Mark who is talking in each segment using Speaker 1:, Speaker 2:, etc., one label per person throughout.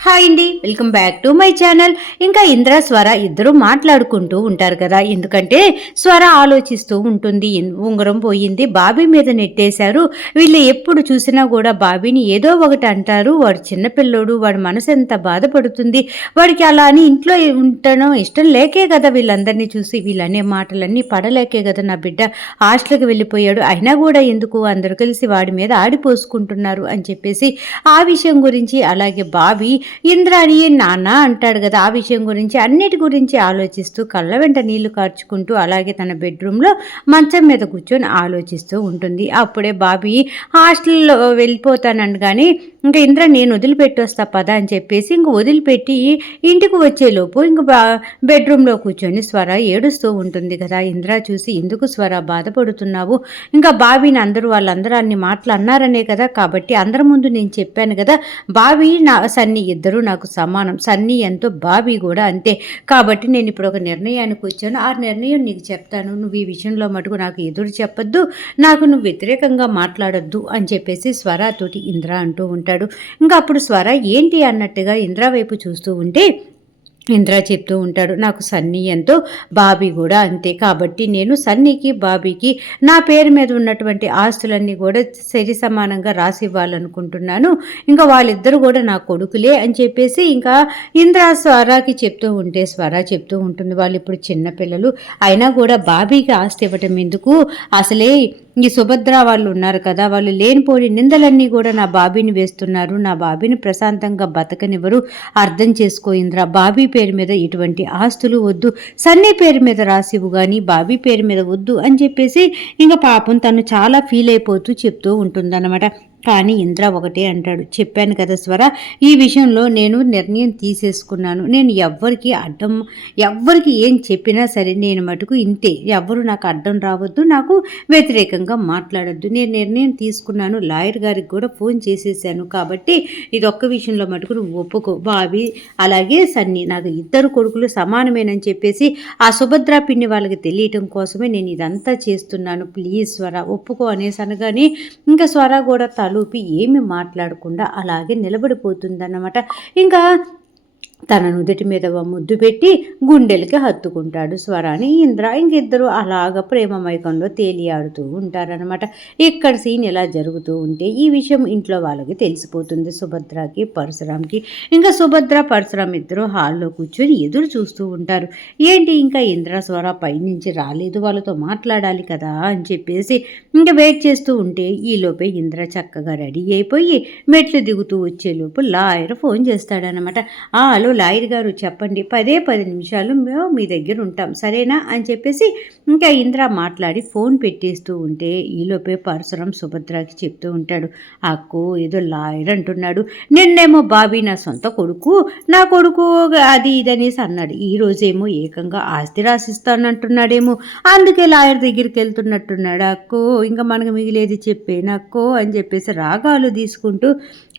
Speaker 1: Hi అండి welcome back to my channel. ఇంకా ఇంద్ర స్వర ఇద్దరు మాట్లాడుకుంటూ ఉంటారు కదా. ఎందుకంటే స్వర ఆలోచిస్తూ ఉంటుంది. ఉంగరం పోయింది. బాబీ మీద నెట్టేశారు. వీళ్ళు ఎప్పుడు చూసినా కూడా బాబీని ఏదో ఒకటి అంటారు. వాడు చిన్నపిల్లోడు వాడి మనసు ఎంత బాధపడుతుంది. వాడికి అలా అని ఇంట్లో ఉండడం ఇష్టం లేకే కదా వీళ్ళందరినీ చూసి. వీళ్ళనే మాటలన్నీ పడలేకే కదా నా బిడ్డ. హాస్టల్కి వెళ్ళిపోయాడు. అయినా కూడా ఎందుకు? అందరూ కలిసి వాడి మీద ఆడిపోసుకుంటున్నారు అని చెప్పేసి ఆ విషయం గురించి అలాగే బాబీ ఇంద్రాణి నాన్న అంటాడు కదా ఆ విషయం గురించి అన్నిటి గురించి ఆలోచిస్తూ కళ్ళ వెంట నీళ్ళు కార్చుకుంటూ అలాగే తన బెడ్రూమ్లో మంచం మీద కూర్చొని ఆలోచిస్తూ ఉంటుంది. అప్పుడే బాబీ హాస్టల్లో వెళ్ళిపోతానని కానీ ఇంకా ఇంద్ర నేను వదిలిపెట్టి వస్తా పద అని చెప్పేసి ఇంక వదిలిపెట్టి ఇంటికి వచ్చేలోపు ఇంక బా బెడ్రూమ్లో కూర్చొని స్వర ఏడుస్తూ ఉంటుంది కదా. ఇంద్ర చూసి ఎందుకు స్వర బాధపడుతున్నావు? ఇంకా బాబీని అందరూ వాళ్ళందరూ అన్ని మాటలు అన్నారనే కదా. కాబట్టి అందరి ముందు నేను చెప్పాను కదా బావి నా సన్ని ఇద్దరూ నాకు సమానం. సన్నీ ఎంతో బాబీ కూడా అంతే. కాబట్టి నేను ఇప్పుడు ఒక నిర్ణయానికి వచ్చాను. ఆ నిర్ణయం నీకు చెప్తాను. నువ్వు ఈ విషయంలో మటుకు నాకు ఎదురు చెప్పొద్దు. నాకు నువ్వు వ్యతిరేకంగా మాట్లాడొద్దు అని చెప్పేసి స్వరతోటి ఇంద్ర అంటూ ఉంటాడు. ఇంకా అప్పుడు స్వర ఏంటి? అన్నట్టుగా ఇంద్ర వైపు చూస్తూ ఉంటే ఇంద్ర చెప్తూ ఉంటాడు నాకు సన్నీ ఎంతో బాబీ కూడా అంతే. కాబట్టి నేను సన్నీకి బాబీకి నా పేరు మీద ఉన్నటువంటి ఆస్తులన్నీ కూడా సరి సమానంగా రాసి ఇవ్వాలనుకుంటున్నాను ఇంకా వాళ్ళిద్దరు కూడా నా కొడుకులే అని చెప్పేసి ఇంకా ఇంద్ర స్వరాకి చెప్తూ ఉంటే స్వర చెప్తూ ఉంటుంది వాళ్ళు ఇప్పుడు చిన్నపిల్లలు అయినా కూడా బాబీకి ఆస్తి ఇవ్వటం ఎందుకు? అసలే ఈ సుభద్ర వాళ్ళు ఉన్నారు కదా వాళ్ళు లేనిపోని నిందలన్నీ కూడా నా బాబీని వేస్తున్నారు. నా బాబీని ప్రశాంతంగా బతకనివ్వరు. అర్థం చేసుకో ఇంద్ర బాబీ పేరు మీద ఇటువంటి ఆస్తులు వద్దు. సన్నీ పేరు మీద రాసివు కానీ బాబీ పేరు మీద వద్దు అని చెప్పేసి ఇంకా పాపం తను చాలా ఫీల్ అయిపోతూ చెప్తూ ఉంటుందన్నమాట. కానీ ఇంద్ర ఒకటే అంటాడు. చెప్పాను కదా స్వర ఈ విషయంలో నేను నిర్ణయం తీసేసుకున్నాను. నేను ఎవ్వరికి అడ్డం ఎవ్వరికి ఏం చెప్పినా సరే నేను మటుకు ఇంతే. ఎవ్వరు నాకు అడ్డం రావద్దు నాకు వ్యతిరేకంగా మాట్లాడొద్దు. నేను నిర్ణయం తీసుకున్నాను. లాయర్ గారికి కూడా ఫోన్ చేసేసాను. కాబట్టి ఇది ఒక్క విషయంలో మటుకు నువ్వు ఒప్పుకో. బావి అలాగే సన్ని నాకు ఇద్దరు కొడుకులు సమానమేనని చెప్పేసి ఆ సుభద్ర పిన్ని వాళ్ళకి తెలియటం కోసమే నేను ఇదంతా చేస్తున్నాను. ప్లీజ్ స్వర ఒప్పుకో అనేసి అనగానే ఇంకా స్వర కూడా తలూపి ఏమి మాట్లాడకుండా అలాగే నిలబడిపోతుందన్నమాట. ఇంకా తన నుదుటి మీద ముద్దు పెట్టి గుండెలకి హత్తుకుంటాడు. స్వరాని ఇంద్ర ఇంకిద్దరు అలాగ ప్రేమ మైకంలో తేలియాడుతూ ఉంటారనమాట ఇక్కడ సీన్ ఇలా జరుగుతూ ఉంటే ఈ విషయం ఇంట్లో వాళ్ళకి తెలిసిపోతుంది. సుభద్రకి పరశురామ్కి ఇంకా సుభద్ర పరశురామ్ ఇద్దరు హాల్లో కూర్చొని ఎదురు చూస్తూ ఉంటారు. ఏంటి ఇంకా ఇంద్ర స్వర పైనుంచి రాలేదు వాళ్ళతో మాట్లాడాలి కదా అని చెప్పేసి ఇంకా వెయిట్ చేస్తూ ఉంటే ఈలోపే ఇంద్ర చక్కగా రెడీ అయిపోయి మెట్లు దిగుతూ వచ్చేలోపు లాయర్ ఫోన్ చేస్తాడనమాట ఆ హలో లాయర్ గారు చెప్పండి. పదే పది నిమిషాలు మేము మీ దగ్గర ఉంటాం. సరేనా? అని చెప్పేసి ఇంకా ఇంద్ర మాట్లాడి ఫోన్ పెట్టేస్తూ ఉంటే ఈలోపే పరశురం సుభద్రకి చెప్తూ ఉంటాడు. అక్కో ఏదో లాయర్ అంటున్నాడు. నిన్నేమో బాబీ నా సొంత కొడుకు నా కొడుకు అది ఇది అనేసి అన్నాడు. ఈ రోజేమో ఏకంగా ఆస్తి రాసిస్తానంటున్నాడేమో. అందుకే లాయర్ దగ్గరికి వెళ్తున్నట్టున్నాడు. అక్కో ఇంకా మనకు మిగిలేది చెప్పేనక్కో అని చెప్పేసి రాగాలు తీసుకుంటూ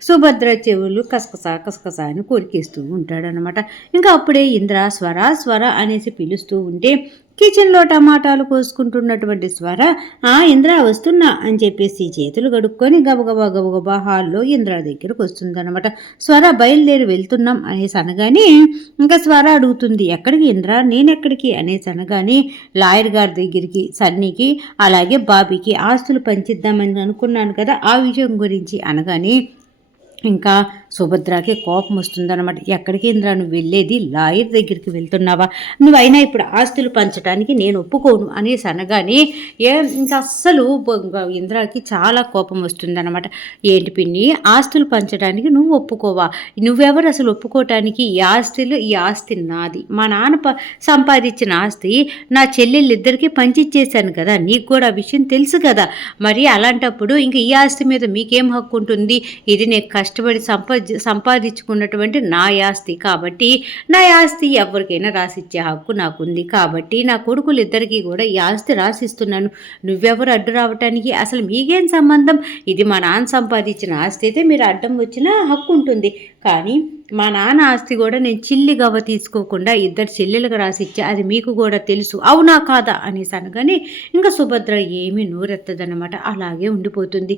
Speaker 1: సుభద్ర చెవులు కసకస కసకసా అని కొరికేస్తూ ఉంటాడనమాట ఇంకా అప్పుడే ఇంద్ర స్వర స్వర అనేసి పిలుస్తూ ఉంటే కిచెన్లో టమాటాలు కోసుకుంటున్నటువంటి స్వర ఆ ఇంద్ర వస్తున్నా అని చెప్పేసి చేతులు కడుక్కొని గబగబా గబగబా హాల్లో ఇంద్ర దగ్గరకు వస్తుందన్నమాట. స్వర బయలుదేరి వెళ్తున్నాం అనేసి అనగానే ఇంకా స్వర అడుగుతుంది. ఎక్కడికి ఇంద్ర? నేనెక్కడికి? అనేసి అనగానే లాయర్ గారి దగ్గరికి సన్నీకి అలాగే బాబీకి ఆస్తులు పంచిద్దామని అనుకున్నాను కదా ఆ విషయం గురించి అనగానే ఇంకా సుభద్రకి కోపం వస్తుందన్నమాట. ఎక్కడికి ఇంద్రా నువ్వు వెళ్ళేది లాయర్ దగ్గరికి వెళ్తున్నావా? నువ్వైనా ఇప్పుడు ఆస్తులు పంచడానికి నేను ఒప్పుకోను అనేసి అనగానే ఏ ఇంకా అస్సలు ఇంద్రాకి చాలా కోపం వస్తుందన్నమాట. ఏంటి పిన్ని ఆస్తులు పంచడానికి నువ్వు ఒప్పుకోవా? నువ్వెవరు అసలు ఒప్పుకోవటానికి ఈ ఆస్తులు ఈ ఆస్తి నాది. మా నాన్న ప సంపాదించిన ఆస్తి నా చెల్లెళ్ళిద్దరికీ పంచిచ్చేశాను కదా నీకు కూడా ఆ విషయం తెలుసు కదా. మరి అలాంటప్పుడు ఇంక ఈ ఆస్తి మీద మీకేం హక్కు ఉంటుంది ఇది నేను కష్టపడి సంపా సంపాదించుకున్నటువంటి నా ఆస్తి. కాబట్టి నా ఆస్తి ఎవరికైనా రాసిచ్చే హక్కు నాకుంది. కాబట్టి నా కొడుకులు ఇద్దరికీ కూడా ఈ ఆస్తి రాసిస్తున్నాను. నువ్వెవరు అడ్డు రావటానికి? అసలు మీకేం సంబంధం? ఇది మా నాన్న సంపాదించిన ఆస్తి అయితే మీరు అడ్డం వచ్చిన హక్కు ఉంటుంది. కానీ మా నాన్న ఆస్తి కూడా నేను చిల్లి గవ్వ తీసుకోకుండా ఇద్దరు చెల్లెలకు రాసిచ్చా అది మీకు కూడా తెలుసు. అవునా కాదా అనేసి అనగానే ఇంకా సుభద్ర ఏమీ నోరెత్తదనమాట అలాగే ఉండిపోతుంది.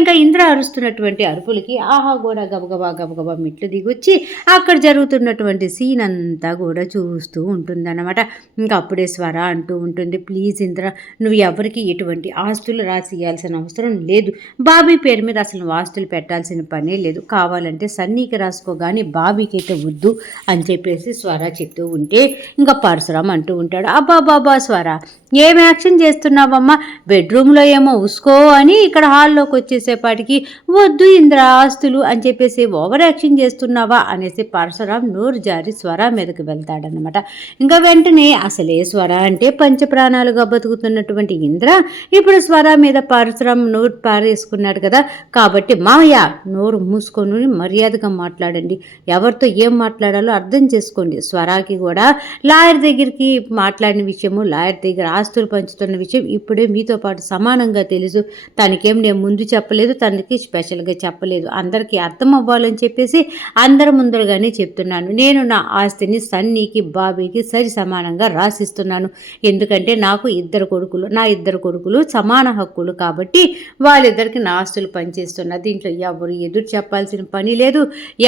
Speaker 1: ఇంకా ఇంద్ర అరుస్తున్నటువంటి అరుపులకి ఆహా కూడా గబగబా గబగబా మెట్లు దిగొచ్చి అక్కడ జరుగుతున్నటువంటి సీన్ అంతా కూడా చూస్తూ ఉంటుందన్నమాట. ఇంకా అప్పుడే స్వర అంటూ ఉంటుంది. ప్లీజ్ ఇంద్ర నువ్వు ఎవరికి ఎటువంటి ఆస్తులు రాసి ఇవ్వాల్సిన అవసరం లేదు. బాబీ పేరు మీద అసలు ఆస్తులు పెట్టాల్సిన పనే లేదు. కావాలంటే సన్నీకి రాసుకోగాని బాబీకి అయితే వద్దు అని చెప్పేసి స్వర చెప్తూ ఉంటే ఇంకా పరశురామ్ అంటూ ఉంటాడు అబ్బా బాబా స్వర ఏం యాక్షన్ చేస్తున్నావమ్మా? బెడ్రూమ్లో ఏమో ఉసుకో అని ఇక్కడ హాల్లోకి వచ్చేసేపాటికి వద్దు ఇంద్ర ఆస్తులు అని చెప్పేసి ఓవర్ యాక్షన్ చేస్తున్నావా అనేసి పరశురాం నోరు జారి స్వర మీదకి వెళ్తాడనమాట ఇంకా వెంటనే అసలే స్వర అంటే పంచప్రాణాలుగా బతుకుతున్నటువంటి ఇంద్ర ఇప్పుడు స్వర మీద పరశురాం నోరు పారేసుకున్నాడు కదా. కాబట్టి మావయ్య నోరు మూసుకొని మర్యాదగా మాట్లాడండి. ఎవరితో ఏం మాట్లాడాలో అర్థం చేసుకోండి. స్వరాకి కూడా లాయర్ దగ్గరికి మాట్లాడిన విషయము లాయర్ దగ్గర ఆస్తులు పంచుతున్న విషయం ఇప్పుడే మీతో పాటు సమానంగా తెలుసు. తనకేం నేను ముందు చెప్పలేదు తనకి స్పెషల్గా చెప్పలేదు. అందరికీ అర్థం అవ్వాలని చెప్పేసి అందరి ముందరగానే చెప్తున్నాను. నేను నా ఆస్తిని సన్నీకి బాబీకి సరి సమానంగా రాసిస్తున్నాను. ఎందుకంటే నాకు ఇద్దరు కొడుకులు నా ఇద్దరు కొడుకులు సమాన హక్కులు కాబట్టి వాళ్ళిద్దరికి నా ఆస్తులు పనిచేస్తున్నా. దీంట్లో ఎవరు ఎదురు చెప్పాల్సిన పని లేదు.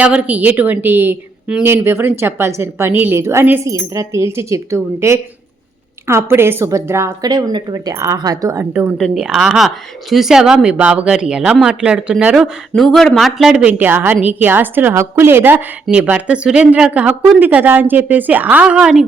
Speaker 1: ఎవరికి ఎటువంటి నేను వివరం చెప్పాల్సిన పని లేదు అనేసి ఇంద్ర తేల్చి చెప్తూ ఉంటే అప్పుడే సుభద్ర అక్కడే ఉన్నటువంటి ఆహాతో అంటూ ఉంటుంది. ఆహా చూసావా మీ బావగారు ఎలా మాట్లాడుతున్నారో? నువ్వు కూడా మాట్లాడవేంటి? ఆహా నీకు ఈ ఆస్తుల హక్కు లేదా? నీ భర్త సురేంద్రకి హక్కు ఉంది కదా అని చెప్పేసి ఆహా అని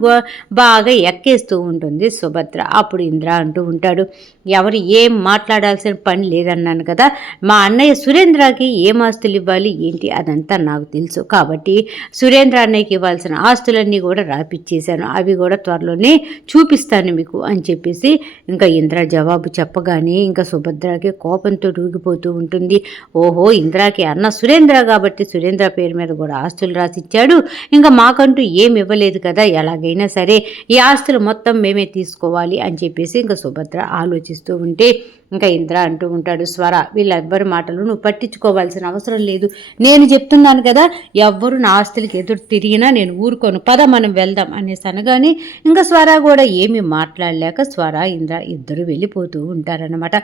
Speaker 1: బాగా ఎక్కేస్తూ ఉంటుంది సుభద్ర. అప్పుడు ఇంద్ర అంటూ ఉంటాడు ఎవరు ఏం మాట్లాడాల్సిన పని లేదన్నాను కదా మా అన్నయ్య సురేంద్రకి ఏం ఆస్తులు ఇవ్వాలి? ఏంటి? అదంతా నాకు తెలుసు. కాబట్టి సురేంద్ర అన్నయ్యకి ఇవ్వాల్సిన ఆస్తులన్నీ కూడా రాపిచ్చేశాను. అవి కూడా త్వరలోనే చూపిస్తాను ఇస్తాను మీకు అని చెప్పేసి ఇంకా ఇంద్ర జవాబు చెప్పగానే ఇంకా సుభద్రకి కోపంతో రూగిపోతూ ఉంటుంది. ఓహో ఇంద్రాకి అన్న సురేంద్ర కాబట్టి సురేంద్ర పేరు మీద కూడా ఆస్తులు రాసిచ్చాడు. ఇంకా మాకంటూ ఏమి ఇవ్వలేదు కదా ఎలాగైనా సరే ఈ ఆస్తులు మొత్తం మేమే తీసుకోవాలి అని చెప్పేసి ఇంకా సుభద్ర ఆలోచిస్తూ ఉంటే ఇంకా ఇంద్ర అంటూ ఉంటాడు స్వర వీళ్ళెవ్వరి మాటలు నువ్వు పట్టించుకోవాల్సిన అవసరం లేదు. నేను చెప్తున్నాను కదా ఎవ్వరు నా ఆస్తులకి ఎదురు తిరిగినా నేను ఊరుకోను. పద మనం వెళ్దాం అనేసి అనగానే ఇంకా స్వర కూడా ఏమి ఏమీ మాట్లాడలేక స్వర ఇంద్ర ఇద్దరు వెళ్ళిపోతూ ఉంటారనమాట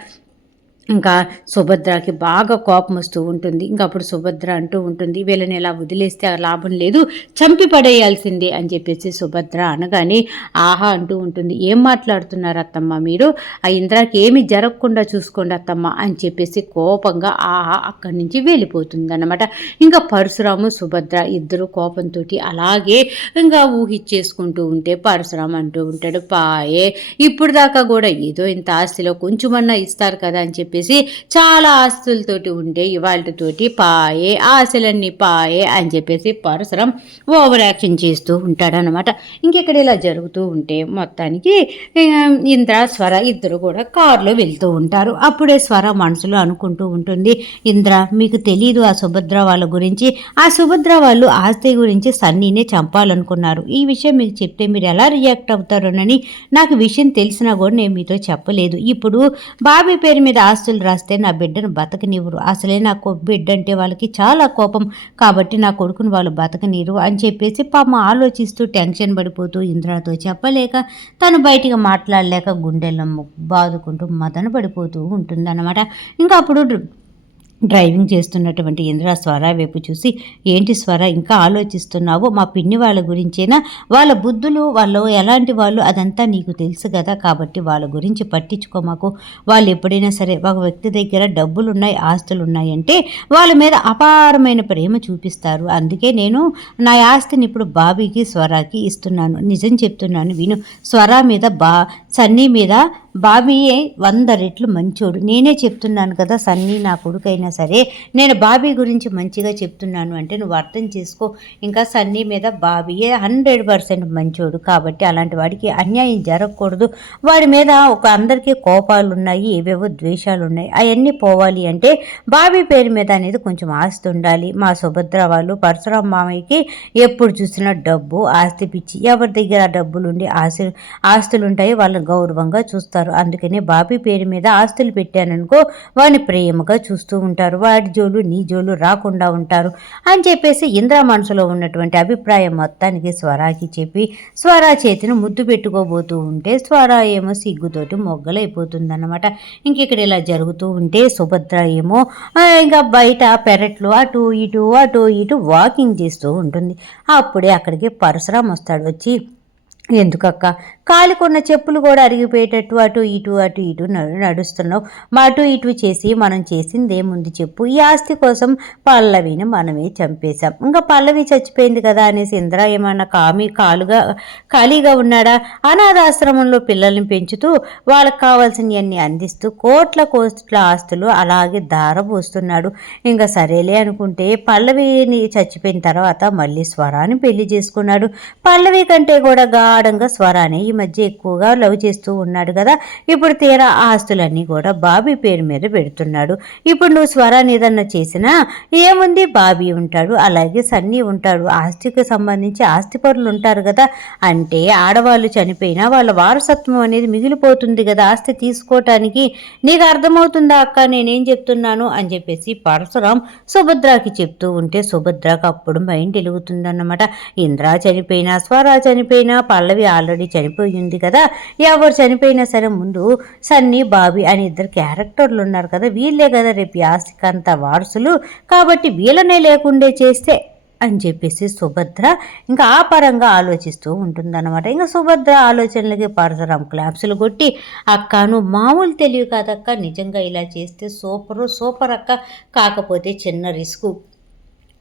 Speaker 1: ఇంకా సుభద్రకి బాగా కోపం వస్తూ ఉంటుంది. ఇంకా అప్పుడు సుభద్ర అంటూ ఉంటుంది వీళ్ళని ఇలా వదిలేస్తే లాభం లేదు చంపి పడేయాల్సిందే అని చెప్పేసి సుభద్ర అనగానే ఆహా అంటూ ఉంటుంది. ఏం మాట్లాడుతున్నారు అత్తమ్మ మీరు? ఆ ఇంద్రాకి ఏమి జరగకుండా చూసుకోండి అత్తమ్మ అని చెప్పేసి కోపంగా ఆహా అక్కడి నుంచి వెళ్ళిపోతుంది అనమాట ఇంకా పరశురాము సుభద్ర ఇద్దరు కోపంతో అలాగే ఇంకా ఊహిచ్చేసుకుంటూ ఉంటే పరశురాము అంటూ ఉంటాడు పాయే ఇప్పుడు దాకా కూడా ఏదో ఇంత ఆస్తిలో కొంచెమన్నా ఇస్తారు కదా అని చెప్పి చెప్పేసి చాలా ఆస్తులతోటి ఉంటే ఇవాళతోటి పాయే ఆశలన్నీ పాయే అని చెప్పేసి పరశురం ఓవర్ యాక్షన్ చేస్తూ ఉంటాడనమాట ఇంకెక్కడ ఇలా జరుగుతూ ఉంటే మొత్తానికి ఇంద్ర స్వర ఇద్దరు కూడా కారులో వెళ్తూ ఉంటారు. అప్పుడే స్వర మనసులో అనుకుంటూ ఉంటుంది ఇంద్ర మీకు తెలియదు ఆ సుభద్ర వాళ్ళ గురించి. ఆ సుభద్ర వాళ్ళు ఆస్తి గురించి సన్నీనే చంపాలనుకున్నారు. ఈ విషయం మీకు చెప్తే మీరు ఎలా రియాక్ట్ అవుతారోనని నాకు విషయం తెలిసినా కూడా నేను మీతో చెప్పలేదు. ఇప్పుడు బాబీ పేరు మీద ఆస్తి ఆస్తులు రాస్తే నా బిడ్డను బతకనివ్వరు. అసలే నాకు బిడ్డ అంటే వాళ్ళకి చాలా కోపం. కాబట్టి నా కొడుకుని వాళ్ళు బతకనిరు అని చెప్పేసి పాప ఆలోచిస్తూ టెన్షన్ పడిపోతూ ఇంద్రాతో చెప్పలేక తను బయటికి మాట్లాడలేక గుండెల్లో బాదుకుంటూ మదన పడిపోతూ ఉంటుందన్నమాట. ఇంకా అప్పుడు డ్రైవింగ్ చేస్తున్నటువంటి ఇంద్ర స్వర వైపు చూసి ఏంటి స్వర ఇంకా ఆలోచిస్తున్నావు? మా పిన్ని వాళ్ళ గురించేనా? వాళ్ళ బుద్ధులు వాళ్ళు ఎలాంటి వాళ్ళు? అదంతా నీకు తెలుసు కదా? కాబట్టి వాళ్ళ గురించి పట్టించుకో మాకు. వాళ్ళు ఎప్పుడైనా సరే ఒక వ్యక్తి దగ్గర డబ్బులు ఉన్నాయి ఆస్తులు ఉన్నాయంటే వాళ్ళ మీద అపారమైన ప్రేమ చూపిస్తారు. అందుకే నేను నా ఆస్తిని ఇప్పుడు బాబీకి స్వరాకి ఇస్తున్నాను. నిజం చెప్తున్నాను విను. స్వర మీద బా సన్నీ మీద బాబీయే వంద రెట్లు మంచోడు. నేనే చెప్తున్నాను కదా సన్నీ నా కొడుకైనా సరే నేను బాబీ గురించి మంచిగా చెప్తున్నాను అంటే నువ్వు అర్థం చేసుకో. ఇంకా సన్నీ మీద బాబీయే హండ్రెడ్ పర్సెంట్ మంచోడు కాబట్టి అలాంటి వాడికి అన్యాయం జరగకూడదు. వాడి మీద ఒక అందరికీ కోపాలు ఉన్నాయి ఏవేవో ద్వేషాలు ఉన్నాయి అవన్నీ పోవాలి అంటే బాబీ పేరు మీద అనేది కొంచెం ఆస్తి ఉండాలి. మా సుభద్ర వాళ్ళు పరశురామ మామయ్యకి ఎప్పుడు చూసినా డబ్బు ఆస్తి పిచ్చి. ఎవరి దగ్గర డబ్బులు ఉండి ఆస్తి ఆస్తులు ఉంటాయి వాళ్ళని గౌరవంగా చూస్తారు. అందుకనే బాబీ పేరు మీద ఆస్తులు పెట్టాననుకో వాడిని ప్రేమగా చూస్తూ ఉంటారు. వాడి జోలు నీ జోలు రాకుండా ఉంటారు అని చెప్పేసి ఇంద్ర మనసులో ఉన్నటువంటి అభిప్రాయం మొత్తానికి స్వరాకి చెప్పి స్వరా చేతిని ముద్దు పెట్టుకోబోతూ ఉంటే స్వరా ఏమో సిగ్గుతోటి మొగ్గలైపోతుందన్నమాట. ఇంక ఇక్కడ ఇలా జరుగుతూ ఉంటే సుభద్ర ఏమో ఇంకా బయట పెరట్లో అటు ఇటు అటు ఇటు వాకింగ్ చేస్తూ ఉంటుంది. అప్పుడే అక్కడికి పరశురామ్ వస్తాడు. వచ్చి ఎందుకక్క? కాలికొన్న చెప్పులు కూడా అరిగిపోయేటట్టు అటు ఇటు అటు ఇటు నడుస్తున్నావు. మా అటు ఇటు చేసి మనం చేసింది ఏముంది చెప్పు. ఈ ఆస్తి కోసం పల్లవిని మనమే చంపేశాం. ఇంకా పల్లవి చచ్చిపోయింది కదా అనేసి ఇంద్ర ఏమన్నా కామి కాలుగా ఖాళీగా ఉన్నాడా? అనాథాశ్రమంలో పిల్లల్ని పెంచుతూ వాళ్ళకి కావాల్సినవన్నీ అందిస్తూ కోట్ల కోట్ల ఆస్తులు అలాగే దారబోస్తున్నాడు ఇంకా సరేలే అనుకుంటే పల్లవిని చచ్చిపోయిన తర్వాత మళ్ళీ స్వరాన్ని పెళ్ళి చేసుకున్నాడు. పల్లవి కంటే కూడా గాఢంగా స్వరాన్ని ఈ మధ్య ఎక్కువగా లవ్ చేస్తూ ఉన్నాడు కదా. ఇప్పుడు తీరా ఆస్తులన్నీ కూడా బాబీ పేరు మీద పెడుతున్నాడు. ఇప్పుడు నువ్వు స్వరాన్ని ఏదన్నా చేసినా ఏముంది? బాబీ ఉంటాడు అలాగే సన్నీ ఉంటాడు. ఆస్తికి సంబంధించి ఆస్తి పరులు ఉంటారు కదా. అంటే ఆడవాళ్ళు చనిపోయినా వాళ్ళ వారసత్వం అనేది మిగిలిపోతుంది కదా ఆస్తి తీసుకోవటానికి నీకు అర్థమవుతుందా అక్క? నేనేం చెప్తున్నాను? అని చెప్పేసి పరశురాం సుభద్రకి చెప్తూ ఉంటే సుభద్రకు అప్పుడు మైండ్ వెలుగుతుందన్నమాట ఇంద్ర చనిపోయినా స్వరా చనిపోయినా పల్లవి ఆల్రెడీ చనిపోయి ఉంది కదా. ఎవరు చనిపోయినా సరే ముందు సన్నీ బాబీ అని ఇద్దరు క్యారెక్టర్లు ఉన్నారు కదా. వీళ్ళే కదా రేపు ఈ వారసులు. కాబట్టి వీళ్ళనే లేకుండే చేస్తే అని చెప్పేసి సుభద్ర ఇంకా ఆ పరంగా ఆలోచిస్తూ ఉంటుందన్నమాట. ఇంకా సుభద్ర ఆలోచనలకి పరశురాం క్లాప్సులు కొట్టి అక్కను మామూలు తెలివి కాదక్క. నిజంగా ఇలా చేస్తే సూపరు సూపర్ అక్క కాకపోతే చిన్న రిస్క్.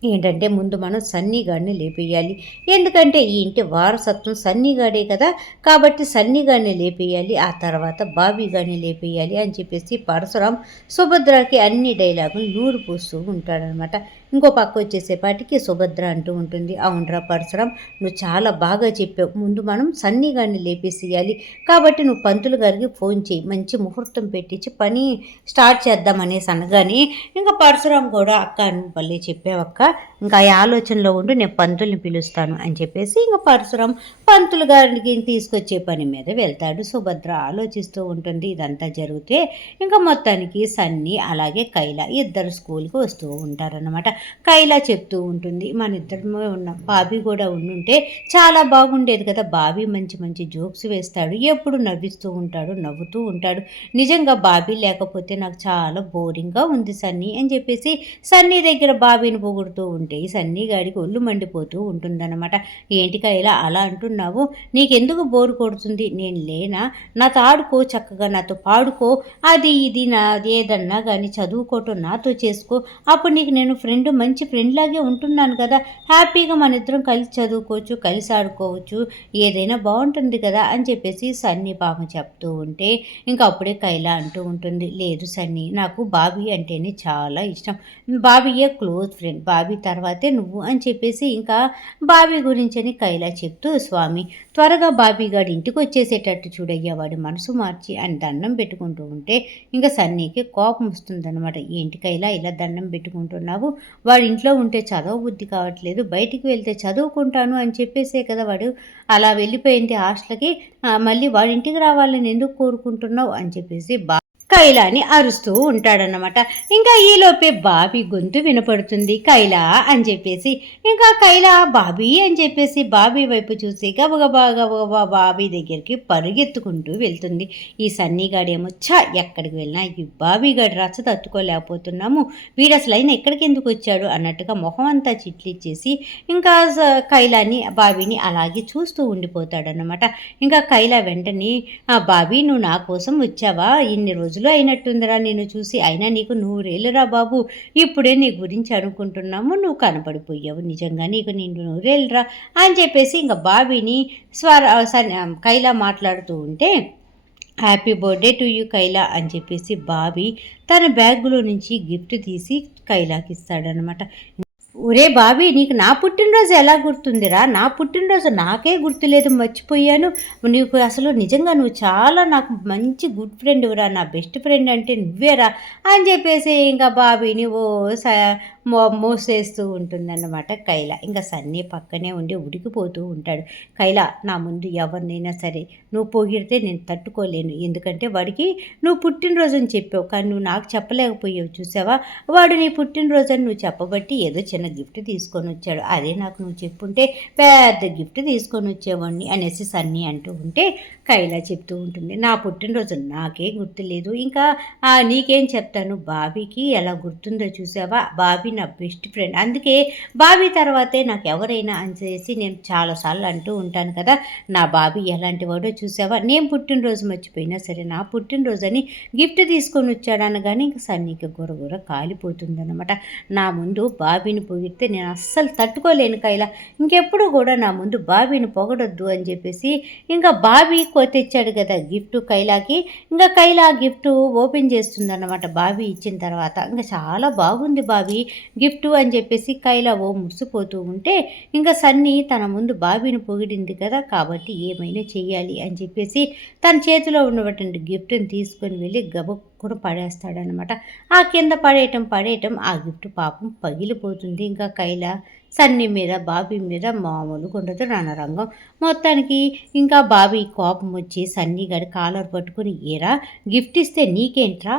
Speaker 1: ఏంటంటే ముందు మనం సన్నీగాడిని లేపేయాలి. ఎందుకంటే ఈ ఇంటి వారసత్వం సన్నీగాడే కదా. కాబట్టి సన్నీగాడిని లేపేయాలి ఆ తర్వాత బాబీగాడిని లేపేయాలి అని చెప్పేసి పరశురాం సుభద్రకి అన్ని డైలాగులు నూరు పోస్తూ ఉంటాడనమాట ఇంకో పక్క వచ్చేసేపాటికి సుభద్ర అంటూ ఉంటుంది. అవునరా పరశురాం నువ్వు చాలా బాగా చెప్పావు. ముందు మనం సన్నీ గారిని లేపేసేయాలి. కాబట్టి నువ్వు పంతులు గారికి ఫోన్ చేయి. మంచి ముహూర్తం పెట్టించి పని స్టార్ట్ చేద్దామనేసి అనగానే ఇంకా పరశురాం కూడా అక్క నువ్వు భలే చెప్పావక్క ఇంకా ఈ ఆలోచనలో ఉండి నేను పంతుల్ని పిలుస్తాను అని చెప్పేసి ఇంకా పరశురాం పంతులు గారికి తీసుకొచ్చే పని మీద వెళ్తాడు. సుభద్ర ఆలోచిస్తూ ఉంటుంది. ఇదంతా జరిగితే ఇంకా మొత్తానికి సన్నీ అలాగే కైల ఇద్దరు స్కూల్కి వస్తూ ఉంటారన్నమాట. కైలా చెప్తూ ఉంటుంది. మన ఇద్దరమే ఉన్నాం బాబీ కూడా ఉండుంటే చాలా బాగుండేది కదా. బాబీ మంచి మంచి జోక్స్ వేస్తాడు. ఎప్పుడు నవ్విస్తూ ఉంటాడు నవ్వుతూ ఉంటాడు. నిజంగా బాబీ లేకపోతే నాకు చాలా బోరింగ్గా ఉంది సన్నీ అని చెప్పేసి సన్నీ దగ్గర బాబీని పొగుడుతూ ఉంటే ఈ సన్నీ గాడికి ఒళ్ళు మండిపోతూ ఉంటుందన్నమాట. ఏంటి కైలా అలా అంటున్నావు? నీకెందుకు బోరు కొడుతుంది? నేను లేనా? నాతో ఆడుకో చక్కగా నాతో పాడుకో. అది ఇది నా ఏదన్నా కానీ చదువుకోవటం నాతో చేసుకో. అప్పుడు నీకు నేను ఫ్రెండ్ మంచి ఫ్రెండ్లాగే ఉంటున్నాను కదా. హ్యాపీగా మన ఇద్దరం కలిసి చదువుకోవచ్చు కలిసి ఆడుకోవచ్చు ఏదైనా బాగుంటుంది కదా అని చెప్పేసి సన్నీ పాపం చెప్తూ ఉంటే ఇంకా అప్పుడే కైలా అంటూ ఉంటుంది. లేదు సన్నీ నాకు బాబీ అంటేనే చాలా ఇష్టం. బాబీయే క్లోజ్ ఫ్రెండ్ బాబీ తర్వాతే నువ్వు అని చెప్పేసి ఇంకా బాబీ గురించి అని కైలా చెప్తూ స్వామి త్వరగా బాబీ గారి ఇంటికి వచ్చేసేటట్టు చూడయ్యా వాడి మనసు మార్చి అని దండం పెట్టుకుంటూ ఉంటే ఇంకా సన్నీకి కోపం వస్తుందన్నమాట. ఏంటికైలా ఇలా దండం పెట్టుకుంటున్నావు? వాడు ఇంట్లో ఉంటే చదవ బుద్ధి కావట్లేదు బయటికి వెళ్తే చదువుకుంటాను అని చెప్పేసే కదా వాడు. అలా వెళ్ళిపోయింది హాస్టల్కి. మళ్ళీ వాడి ఇంటికి రావాలని ఎందుకు కోరుకుంటున్నావు అని చెప్పేసి బా కైలాని అరుస్తూ ఉంటాడనమాట ఇంకా ఈలోపే బాబీ గొంతు వినపడుతుంది. కైలా అని చెప్పేసి ఇంకా కైలా బాబీ అని చెప్పేసి బాబీ వైపు చూసి గబగబా గబగబా బాబీ దగ్గరికి పరుగెత్తుకుంటూ వెళ్తుంది. ఈ సన్నీగాడేమో ఛ ఎక్కడికి వెళ్ళినా ఈ బాబీగాడు రచ్చ తట్టుకోలేకపోతున్నాము. వీడు అసలు అయినా ఎక్కడికి ఎందుకు వచ్చాడు? అన్నట్టుగా మొహం అంతా చిట్లిచ్చేసి ఇంకా స- కైలాని బాబీని అలాగే చూస్తూ ఉండిపోతాడనమాట ఇంకా కైలా వెంటనే ఆ బాబీ నువ్వు నా కోసం వచ్చావా? ఇన్ని రోజులు అయినట్టుందిరా నేను చూసి. అయినా నీకు నూరేళ్ళురా బాబు. ఇప్పుడే నీ గురించి అనుకుంటున్నాము. నువ్వు కనపడిపోయావు. నిజంగా నీకు నిన్ను నూరేళ్ళురా అని చెప్పేసి ఇంకా బాబీని స్వర సన్- కైలా మాట్లాడుతూ ఉంటే happy birthday to you Kayla అని చెప్పేసి బాబీ తన బ్యాగులో నుంచి గిఫ్ట్ తీసి కైలాకి ఇస్తాడనమాట ఒరే బాబీ నీకు నా పుట్టినరోజు ఎలా గుర్తుందిరా? నా పుట్టినరోజు నాకే గుర్తులేదు మర్చిపోయాను. నీకు అసలు నిజంగా నువ్వు చాలా నాకు మంచి గుడ్ ఫ్రెండ్ రా నా బెస్ట్ ఫ్రెండ్ అంటే నువ్వేరా అని చెప్పేసి ఇంకా బాబీని ఓ స మో మోసేస్తూ ఉంటుందన్నమాట కైల. ఇంకా సన్నీ పక్కనే ఉండి ఉడికిపోతూ ఉంటాడు. కైల నా ముందు ఎవరినైనా సరే నువ్వు పొగిడితే నేను తట్టుకోలేను. ఎందుకంటే వాడికి నువ్వు పుట్టినరోజు అని చెప్పావు. కానీ నువ్వు నాకు చెప్పలేకపోయావు చూసావా? వాడు నీ పుట్టినరోజు అని నువ్వు చెప్పబట్టి ఏదో చిన్న గిఫ్ట్ తీసుకొని వచ్చాడు. అదే నాకు నువ్వు చెప్పుంటే పెద్ద గిఫ్ట్ తీసుకొని వచ్చేవాడిని అనేసి సన్నీ అంటూ ఉంటే కైలా చెప్తూ ఉంటుంది. నా పుట్టినరోజు నాకే గుర్తులేదు. ఇంకా నీకేం చెప్తాను? బాబీకి ఎలా గుర్తుందో చూసావా? బాబీ నా బెస్ట్ ఫ్రెండ్. అందుకే బాబీ తర్వాతే నాకు ఎవరైనా అని చేసి నేను చాలాసార్లు అంటూ ఉంటాను కదా. నా బాబీ ఎలాంటి వాడో చూసావా? నేను పుట్టినరోజు మర్చిపోయినా సరే నా పుట్టినరోజు అని గిఫ్ట్ తీసుకొని వచ్చాడు అనగానే ఇంక సన్నీకి గురగుర కాలిపోతుందన్నమాట. నా ముందు బాబీని పొగిడితే నేను అస్సలు తట్టుకోలేను కైలా. ఇంకెప్పుడు కూడా నా ముందు బాబీని పొగడొద్దు అని చెప్పేసి ఇంకా బాబీ కో తెచ్చాడు కదా గిఫ్ట్ కైలాకి. ఇంకా కైలా గిఫ్ట్ ఓపెన్ చేస్తుందన్నమాట బాబీ ఇచ్చిన తర్వాత. ఇంకా చాలా బాగుంది బాబీ గిఫ్ట్ అని చెప్పేసి కైలా ఓ మురిసిపోతూ ఉంటే ఇంకా సన్నీ తన ముందు బాబీని పొగిడింది కదా కాబట్టి ఏమైనా చెయ్యాలి అని చెప్పేసి తన చేతిలో ఉన్నటువంటి గిఫ్ట్ని తీసుకొని వెళ్ళి కూడా పడేస్తాడనమాట. ఆ కింద పడేయటం పడేయటం ఆ గిఫ్ట్ పాపం పగిలిపోతుంది. ఇంకా కైలా సన్నీ మీద బాబీ మీద మామూలుగా ఉండదు రణరంగం. మొత్తానికి ఇంకా బాబీ కోపం వచ్చి సన్నీ గడి కాలర్ పట్టుకుని ఏరా గిఫ్ట్ ఇస్తే నీకేంట్రా?